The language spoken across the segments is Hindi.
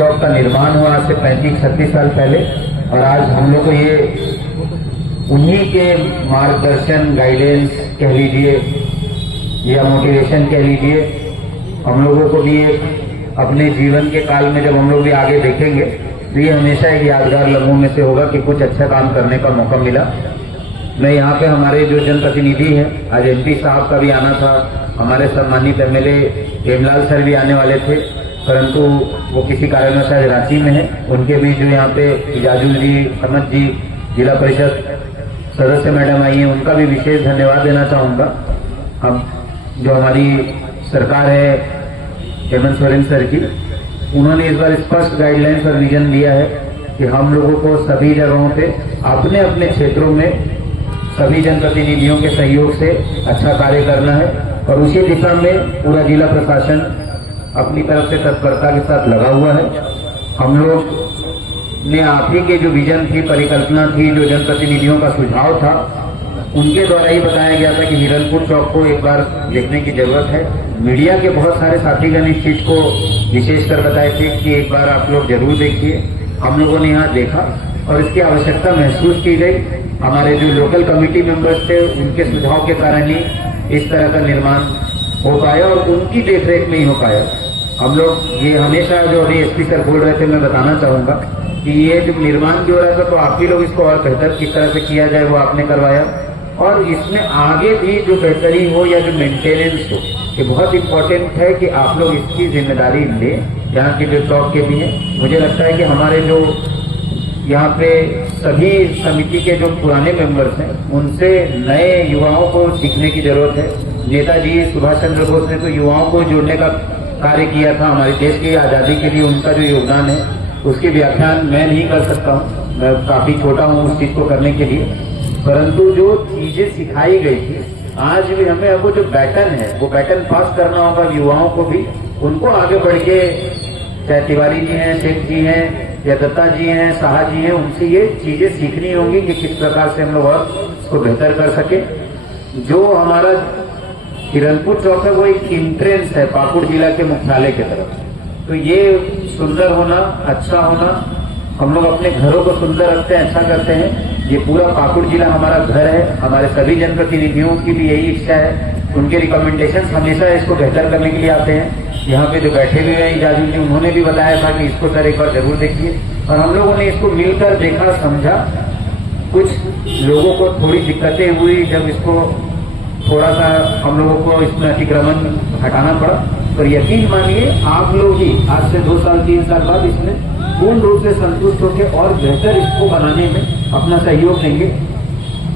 चौक का निर्माण हुआ आज से 35-36 साल पहले, और आज हम लोग को ये उन्हीं के मार्गदर्शन, गाइडेंस कह लीजिए या मोटिवेशन कह लीजिए, हम लोगों को भी एक अपने जीवन के काल में जब हम लोग भी आगे देखेंगे तो ये हमेशा एक यादगार लम्हों में से होगा कि कुछ अच्छा काम करने का मौका मिला। मैं यहाँ पे हमारे जो जनप्रतिनिधि हैं, आज MP साहब का भी आना था, हमारे सम्मानित MLA हेमलाल सर भी आने वाले थे, परंतु वो किसी कारणवश आज रांची में है। उनके भी जो यहाँ पे इजाजुल जी, समझ जी, जिला परिषद सदस्य मैडम आई हैं, उनका भी विशेष धन्यवाद देना चाहूँगा। अब जो हमारी सरकार है हेमंत सोरेन सर की, उन्होंने इस बार स्पष्ट गाइडलाइंस और विजन दिया है कि हम लोगों को सभी जगहों पे अपने अपने क्षेत्रों में सभी जनप्रतिनिधियों के सहयोग से अच्छा कार्य करना है, और उसी दिशा में पूरा जिला प्रशासन अपनी तरफ से तत्परता के साथ लगा हुआ है। हम लोग ने आप ही के जो विजन थी, परिकल्पना थी, जो जनप्रतिनिधियों का सुझाव था, उनके द्वारा ही बताया गया था कि हिरनपुर चौक को एक बार देखने की जरूरत है। मीडिया के बहुत सारे साथीगण इस चीज को विशेषकर बताए थे कि एक बार आप लोग जरूर देखिए। हम लोगों ने यहाँ देखा और इसकी आवश्यकता महसूस की गई। हमारे जो लोकल कमेटी मेंबर्स थे, उनके सुझाव के कारण ही इस तरह का निर्माण हो पाया और उनकी देखरेख में ही हो पाया। हम लोग ये हमेशा जो अभी SP सर बोल रहे थे, मैं बताना चाहूंगा कि ये जो निर्माण जो हो रहा था तो आप ही लोग इसको और बेहतर किस तरह से किया जाए वो आपने करवाया, और इसमें आगे भी जो बेहतरी हो या जो मेंटेनेंस हो, ये बहुत इंपॉर्टेंट है कि आप लोग इसकी जिम्मेदारी लें। यहाँ के जो चौक के भी हैं, मुझे लगता है कि हमारे जो यहाँ पे सभी समिति के जो पुराने मेंबर्स हैं, उनसे नए युवाओं को सीखने की जरूरत है। नेताजी सुभाष चंद्र बोस ने तो युवाओं को जोड़ने का कार्य किया था। हमारे देश की आजादी के लिए उनका जो योगदान है, उसके व्याख्यान मैं नहीं कर सकता हूँ, मैं काफी छोटा हूँ उस चीज को करने के लिए, परंतु जो चीजें सिखाई गई थी, आज भी हमें वो जो बैटन है, वो बैटन पास करना होगा युवाओं को भी। उनको आगे बढ़ के, चाहे तिवारी जी हैं, शेख जी हैं, या दत्ता जी हैं, साहा जी हैं, उनसे ये चीजें सीखनी होंगी कि किस प्रकार से हम लोग और इसको बेहतर कर सके। जो हमारा हिरनपुर चौक है वो एक इंट्रेंस है पाकुड़ जिला के मुख्यालय की तरफ, तो ये सुंदर होना, अच्छा होना, हम लोग अपने घरों को सुंदर रखते हैं, अच्छा करते हैं। ये पूरा पाकुड़ जिला हमारा घर है। हमारे सभी जनप्रतिनिधियों की भी यही इच्छा है, उनके रिकमेंडेशन हमेशा इसको बेहतर करने के लिए आते हैं। यहाँ पे जो बैठे हुए हैं इजाजुल जी, उन्होंने भी बताया था कि इसको सर एक बार जरूर देखिए, और हम लोगों ने इसको मिलकर देखा, समझा। कुछ लोगों को थोड़ी दिक्कतें हुई जब इसको थोड़ा सा हम लोगों को इसमें अतिक्रमण हटाना पड़ा, पर यकीन मानिए आप लोग ही आज से 2 साल 3 साल बाद इसमें पूर्ण रूप से संतुष्ट होकर और बेहतर इसको बनाने में अपना सहयोग देंगे।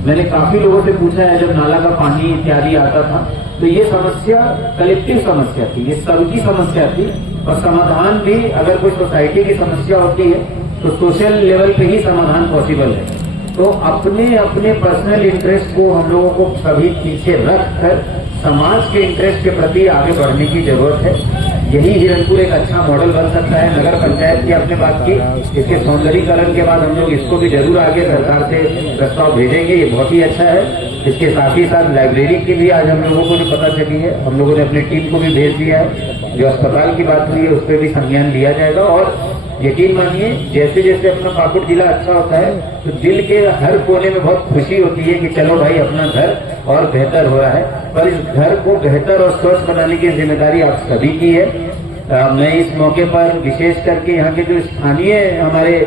मैंने काफी लोगों से पूछा है, जब नाला का पानी इत्यादि आता था तो ये समस्या कलेक्टिव समस्या थी, ये सबकी समस्या थी, और समाधान भी अगर कोई सोसाइटी की समस्या होती है तो सोशल लेवल पे ही समाधान पॉसिबल है। तो अपने अपने पर्सनल इंटरेस्ट को हम लोगों को कभी पीछे रख कर समाज के इंटरेस्ट के प्रति आगे बढ़ने की जरूरत है। यही हिरनपुर एक अच्छा मॉडल बन सकता है। नगर पंचायत की आपने बात की, इसके सौंदर्यीकरण के बाद हम लोग इसको भी जरूर आगे सरकार से प्रस्ताव भेजेंगे, ये बहुत ही अच्छा है। इसके साथ ही साथ लाइब्रेरी की भी आज हम लोगों को जो पता चली है, हम लोगों ने अपनी टीम को भी भेज दिया है। जो अस्पताल की बात हुई है उस पर भी संज्ञान लिया जाएगा, और यकीन मानिए जैसे जैसे अपना पाकुड़ जिला अच्छा होता है तो दिल के हर कोने में बहुत खुशी होती है कि चलो भाई अपना घर और बेहतर हो रहा है। पर इस घर को बेहतर और स्वच्छ बनाने की जिम्मेदारी आप सभी की है। मैं इस मौके पर विशेष करके यहाँ के जो स्थानीय हमारे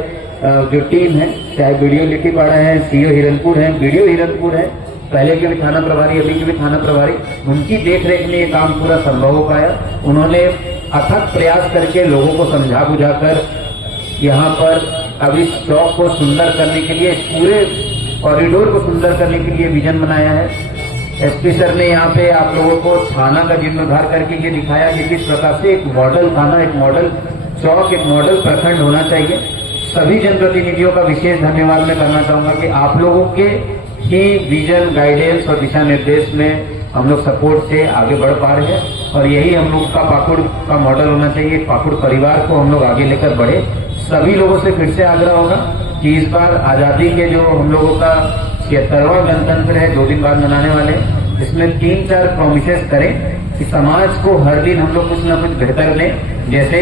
जो टीम है, चाहे BDO लिट्टीपाड़ा है, CO हिरनपुर है, BDO हिरनपुर है, पहले के भी थाना प्रभारी, अभी के भी थाना प्रभारी, उनकी देखरेख में ये काम पूरा संभव हो पाया। उन्होंने अथक प्रयास करके लोगों को समझा बुझाकर यहाँ पर अब इस चौक को सुंदर करने के लिए, पूरे कॉरिडोर को सुंदर करने के लिए विजन बनाया है। SP सर ने यहाँ पे आप लोगों को थाना का जीर्णोद्धार करके ये दिखाया कि किस प्रकार से एक मॉडल थाना, एक मॉडल चौक, एक मॉडल प्रखंड होना चाहिए। सभी जनप्रतिनिधियों का विशेष धन्यवाद मैं करना चाहूंगा कि आप लोगों के ही विजन, गाइडेंस और दिशा निर्देश में हम लोग सपोर्ट से आगे बढ़ पा रहे हैं, और यही हम लोग का पाकुड़ का मॉडल होना चाहिए। पाकुड़ परिवार को हम लोग आगे लेकर बढ़े। सभी लोगों से फिर से आग्रह होगा कि इस बार आजादी के जो हम लोगों का 76वां गणतंत्र है, 2 दिन बाद मनाने वाले, इसमें 3-4 प्रोमिसेस करें कि समाज को हर दिन हम लोग कुछ ना कुछ बेहतर दें। जैसे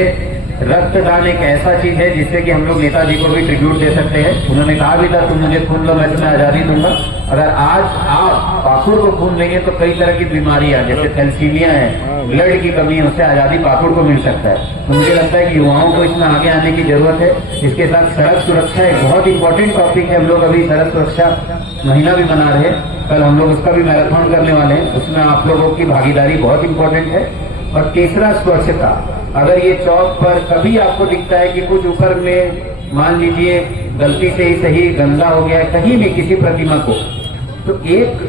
रक्तदान एक ऐसा चीज है जिससे कि हम लोग नेताजी को भी ट्रिब्यूट दे सकते हैं। उन्होंने कहा भी था तुम मुझे खून लो मैं तुम्हें आजादी दूंगा। अगर आज आप पाकुड़ को खून लेंगे तो कई तरह की बीमारियां जैसे थैलेसीमिया है, ब्लड की कमी है, उससे आजादी पाकुड़ को मिल सकता है। तो मुझे लगता है कि युवाओं को इसमें आगे आने की जरूरत है। इसके साथ सड़क सुरक्षा एक बहुत इंपॉर्टेंट टॉपिक है। हम लोग अभी सड़क सुरक्षा महीना भी मना रहे हैं, कल हम लोग उसका भी मैराथन करने वाले हैं, उसमें आप लोगों की भागीदारी बहुत इंपॉर्टेंट है। और तीसरा स्वच्छता, अगर ये चौक पर कभी आपको दिखता है कि कुछ ऊपर में मान लीजिए गलती से ही सही गंदा हो गया है कहीं भी किसी प्रतिमा को, तो एक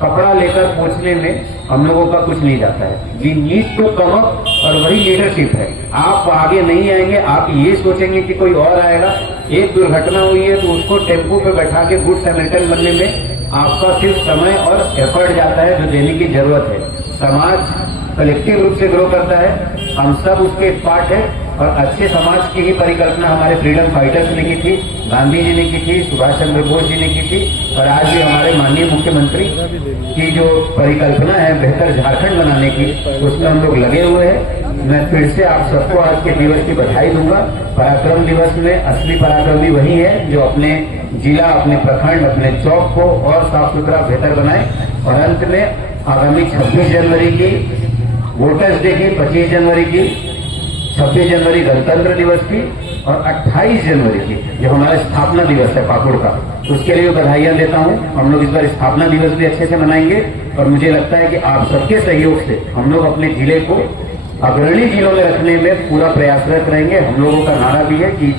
कपड़ा लेकर पोंछने में हम लोगों का कुछ नहीं जाता है। We need to come up, और वही लीडरशिप है। आप आगे नहीं आएंगे, आप ये सोचेंगे कि कोई और आएगा। एक दुर्घटना हुई है तो उसको टेम्पो पे बैठा के गुड सैमरिटन बनने में आपका सिर्फ समय और एफर्ट जाता है जो देने की जरूरत है। समाज कलेक्टिव रूप से ग्रो करता है, हम सब उसके एक पार्ट है। और अच्छे समाज की ही परिकल्पना हमारे फ्रीडम फाइटर्स ने की थी, गांधी जी ने की थी, सुभाष चंद्र बोस जी ने की थी, और आज भी हमारे माननीय मुख्यमंत्री की जो परिकल्पना है बेहतर झारखंड बनाने की, उसमें हम लोग लगे हुए हैं। मैं फिर से आप सबको आज के दिवस की बधाई दूंगा। पराक्रम दिवस में असली पराक्रमी वही है जो अपने जिला, अपने प्रखंड, अपने चौक को और साफ सुथरा बेहतर बनाए। और अंत में आगामी 26 जनवरी की वोटर्स डे की, 25 जनवरी की, 26 जनवरी गणतंत्र दिवस की और 28 जनवरी की जो हमारा स्थापना दिवस है पाकुड़ का, उसके लिए बधाइयां देता हूं। हम लोग इस बार स्थापना दिवस भी अच्छे से मनाएंगे और मुझे लगता है कि आप सबके सहयोग से हम लोग अपने जिले को अग्रणी जिलों में रखने में पूरा प्रयासरत रहेंगे। हम लोगों का नारा भी है कि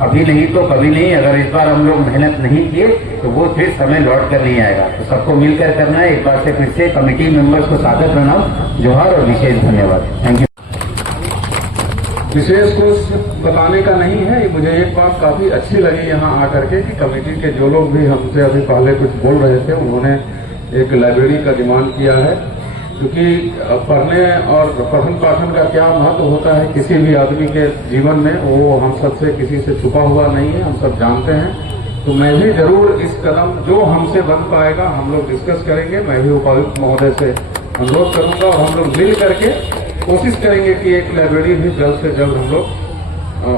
अभी नहीं तो कभी नहीं। अगर इस बार हम लोग मेहनत नहीं किए तो वो फिर समय लौट कर नहीं आएगा। तो सबको मिलकर करना है। एक बार से फिर से कमेटी मेंबर्स को सादर प्रणाम, जोहार और विशेष धन्यवाद। Thank you. विशेष कुछ बताने का नहीं है। मुझे एक बात काफी अच्छी लगी यहाँ आकर के कि कमेटी के जो लोग भी हमसे अभी पहले कुछ बोल रहे थे, उन्होंने एक लाइब्रेरी का डिमांड किया है, क्योंकि पढ़ने और पठन पाठन का क्या महत्व होता है किसी भी आदमी के जीवन में, वो हम सबसे किसी से छुपा हुआ नहीं है, हम सब जानते हैं। तो मैं भी जरूर इस कदम जो हमसे बन पाएगा हम लोग डिस्कस करेंगे। मैं भी उपायुक्त महोदय से अनुरोध करूंगा और हम लोग मिल करके कोशिश करेंगे कि एक लाइब्रेरी भी जल्द से जल्द हम लोग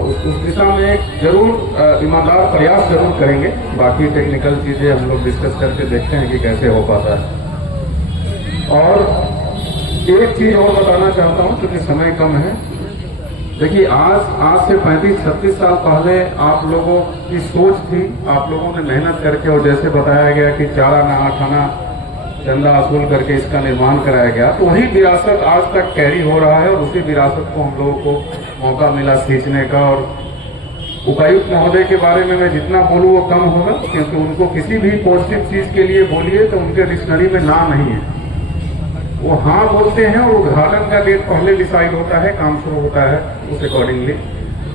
उस दिशा में एक जरूर ईमानदार प्रयास जरूर करेंगे। बाकी टेक्निकल चीजें हम लोग डिस्कस करके देखते हैं कि कैसे हो पाता है। और एक चीज और बताना चाहता हूं क्योंकि समय कम है। देखिए आज से 35-36 साल पहले आप लोगों की सोच थी, आप लोगों ने मेहनत करके और जैसे बताया गया कि चारा नहा खाना चंदा वसूल करके इसका निर्माण कराया गया, तो वही विरासत आज तक कैरी हो रहा है और उसी विरासत को हम लोगों को मौका मिला सींचने का। और उपायुक्त महोदय के बारे में मैं जितना बोलूं वो कम होगा, क्योंकि उनको किसी भी पॉजिटिव चीज के लिए बोलिए तो उनके डिक्शनरी में ना नहीं है। वो हाँ बोलते हैं और उद्घाटन का डेट पहले डिसाइड होता है, काम शुरू होता है उस अकॉर्डिंगली।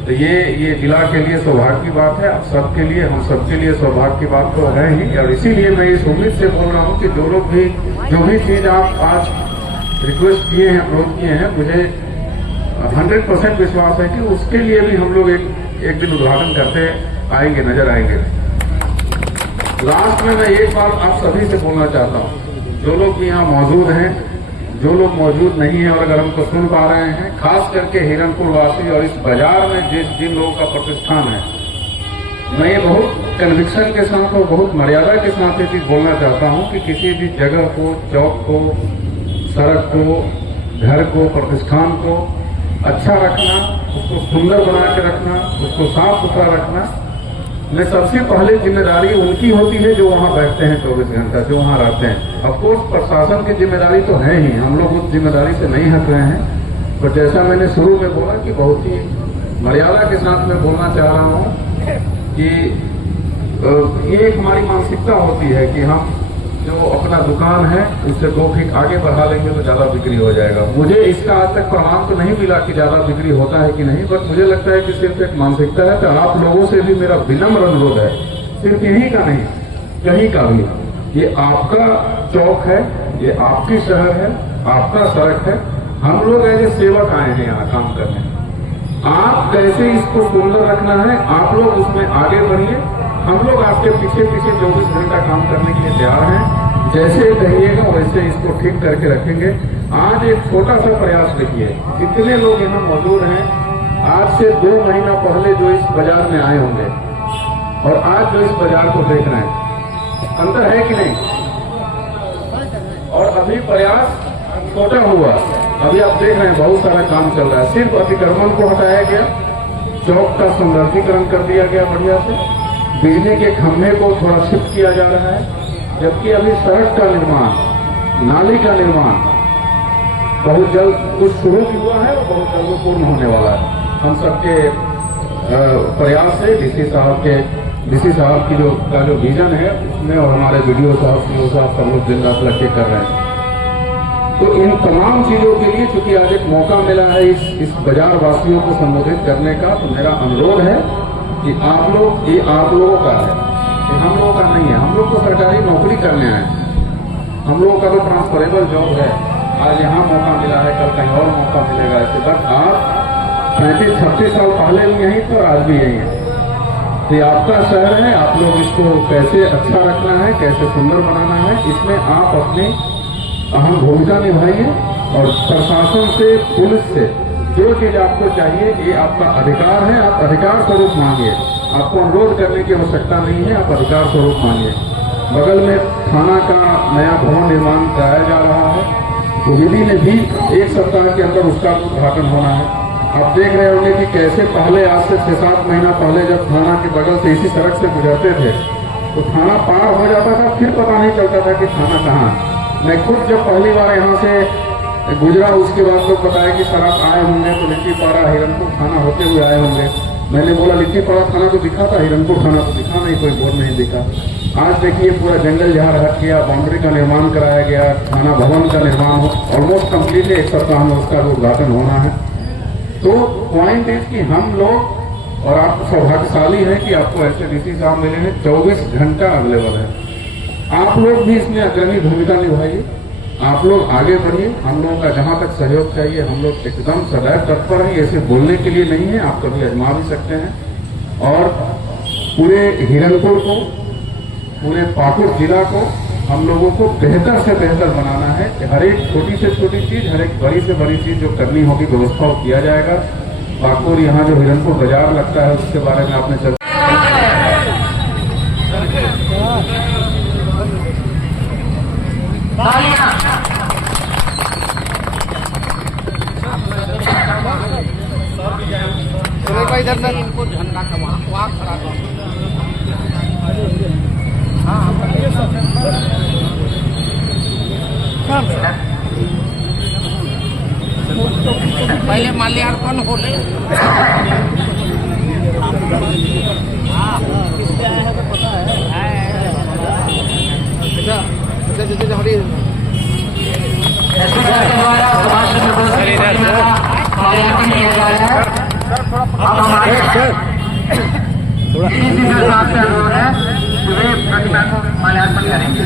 तो ये जिला के लिए सौभाग्य की बात है, आप सबके लिए, हम सबके लिए सौभाग्य की बात तो है ही। और इसीलिए मैं इस उम्मीद से बोल रहा हूँ कि जो भी चीज आप आज रिक्वेस्ट किए हैं, अप्रोच किए हैं, मुझे 100% विश्वास है कि उसके लिए भी हम लोग एक दिन उद्घाटन करते आएंगे, नजर आएंगे। लास्ट में मैं एक बात आप सभी से बोलना चाहता हूँ, जो लोग भी यहाँ मौजूद हैं, जो लोग मौजूद नहीं है और अगर हमको सुन पा रहे हैं, खास करके हिरणपुर वासी और इस बाजार में जिन लोगों का प्रतिष्ठान है, मैं ये बहुत कन्विक्शन के साथ और बहुत मर्यादा के साथ ये चीज बोलना चाहता हूं कि किसी भी जगह को, चौक को, सड़क को, घर को, प्रतिष्ठान को अच्छा रखना, उसको सुंदर बना के रखना, उसको साफ सुथरा रखना में सबसे पहले जिम्मेदारी उनकी होती है जो वहां बैठते हैं 24 घंटा, जो वहां रहते हैं। ऑफकोर्स प्रशासन की जिम्मेदारी तो है ही, हम लोग उस जिम्मेदारी से नहीं हट रहे हैं। पर जैसा मैंने शुरू में बोला कि बहुत ही मर्यादा के साथ मैं बोलना चाह रहा हूं कि ये एक हमारी मानसिकता होती है कि हम जो अपना दुकान है उससे 2 फीट आगे बढ़ा लेंगे तो ज्यादा बिक्री हो जाएगा। मुझे इसका आज तक प्रमाण तो नहीं मिला कि ज्यादा बिक्री होता है कि नहीं, बट मुझे लगता है कि सिर्फ एक मानसिकता है। तो आप लोगों से भी मेरा विनम्र अनुरोध है, सिर्फ यहीं का नहीं, कहीं का भी, ये आपका चौक है, ये आपकी शहर है, आपका सड़क है। हम लोग ऐसे सेवक आए हैं यहाँ काम करने। आप कैसे इसको सुंदर रखना है, आप लोग उसमें आगे बढ़िए। हम लोग आपके पीछे 24 घंटा काम करने के लिए तैयार हैं। जैसे कहिएगा वैसे इसको ठीक करके रखेंगे। आज एक छोटा सा प्रयास देखिए, कितने लोग यहाँ मौजूद हैं, आज से 2 महीना पहले जो इस बाजार में आए होंगे और आज जो इस बाजार को देख रहे हैं, अंतर है कि नहीं? और अभी प्रयास छोटा हुआ, अभी आप देख रहे हैं बहुत सारा काम चल रहा है। सिर्फ अतिक्रमण को हटाया गया, चौक का सौंदर्यीकरण कर दिया गया बढ़िया से, बिजली के खंभे को थोड़ा शिफ्ट किया जा रहा है, जबकि अभी सड़क का निर्माण, नाली का निर्माण बहुत जल्द कुछ शुरू भी हुआ है और बहुत जल्द पूर्ण होने वाला है। हम सबके प्रयास से डीसी साहब की जो विजन है उसमें, और हमारे वीडियो साहब सब लोग दिन रात लग के कर रहे हैं। तो इन तमाम चीजों के लिए चूंकि आज एक मौका मिला है इस बाजार वासियों को संबोधित करने का, तो मेरा अनुरोध है कि आप लोग, ये आप लोगों का है, ये हम लोगों का नहीं है। हम लोग तो सरकारी नौकरी करने आए, हम लोगों का तो ट्रांसफरेबल जॉब है। आज यहाँ मौका मिला है, कल कहीं और मौका मिलेगा। ऐसे बस आप 35-36 साल पहले भी यहीं थे और आज भी यहीं है। तो ये आपका शहर है, आप लोग इसको कैसे अच्छा रखना है, कैसे सुंदर बनाना है, इसमें आप अपनी अहम भूमिका निभाइए। और प्रशासन से, पुलिस से जो चीज आपको चाहिए, ये आपका अधिकार है, आप अधिकार स्वरूप मांगिए। आपको अनुरोध करने की आवश्यकता नहीं है, आप अधिकार स्वरूप मांगिए। बगल में थाना का नया भवन निर्माण कराया जा रहा है, तो विधि ने भी 1 सप्ताह के अंदर उसका उद्घाटन होना है। आप देख रहे होंगे कि कैसे पहले, आज से 6-7 महीना पहले जब थाना के बगल से इसी सड़क से गुजरते थे तो थाना पार हो जाता था, फिर पता नहीं चलता था कि थाना कहाँ है। मैं खुद जब पहली बार यहाँ से गुजरा, उसके बाद लोग बताया कि सर आप आए होंगे तो लिट्टीपाड़ा हिरनपुर थाना होते हुए आए होंगे। मैंने बोला लिट्टीपाड़ा थाना तो दिखा था, हिरनपुर थाना तो दिखा नहीं, कोई बोर्ड नहीं दिखा। आज देखिए पूरा जंगल झाड़ हट गया, बाउंड्री का निर्माण कराया गया, थाना भवन का निर्माण ऑलमोस्ट कम्प्लीटली 1 सप्ताह में उसका उद्घाटन होना है। तो पॉइंट इज कि हम लोग, और आप सौभाग्यशाली हैं कि आपको ऐसे डीसी साहब मिले हैं, 24 घंटा अवेलेबल है। आप लोग भी इसमें अग्रणी भूमिका निभाइए, आप लोग आगे बढ़िए। हम लोगों का जहां तक सहयोग चाहिए, हम लोग एकदम सदैव तत्पर हैं। ऐसे बोलने के लिए नहीं है, आप कभी आजमा भी सकते हैं। और पूरे हिरनपुर को, पूरे पाकुड़ जिला को हम लोगों को बेहतर से बेहतर बनाना है। हर एक छोटी से छोटी चीज, हर एक बड़ी से बड़ी चीज जो करनी होगी व्यवस्था किया जाएगा। पाकुड़ यहाँ जो हिरनपुर बाजार लगता है उसके बारे में आपने चर्चा, इनको झंडा का वहाँ खड़ा कर। पहले माल्यार्पण हो ले। माल्यार्पण किया जा रहा है। अब हमारे अनुरोध है वे प्रतिमा को माल्यार्पण करेंगे।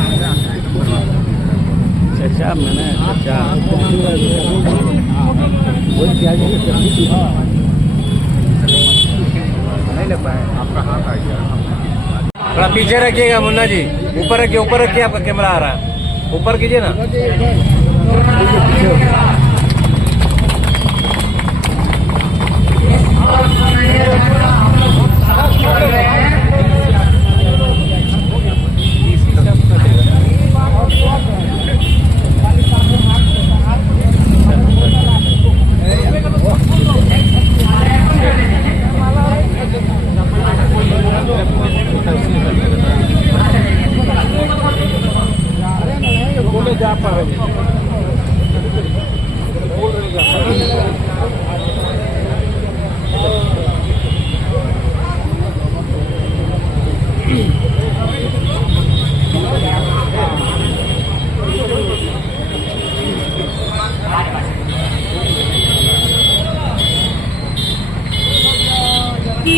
चचा मैंने चचा नहीं ले पाए, आपका हाथ आ गया। थोड़ा पीछे रखिएगा मुन्ना जी, ऊपर रखिए, ऊपर रखिए, आपका कैमरा आ रहा है, ऊपर कीजिए ना।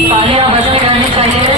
तालियां बजाई जानी चाहिए।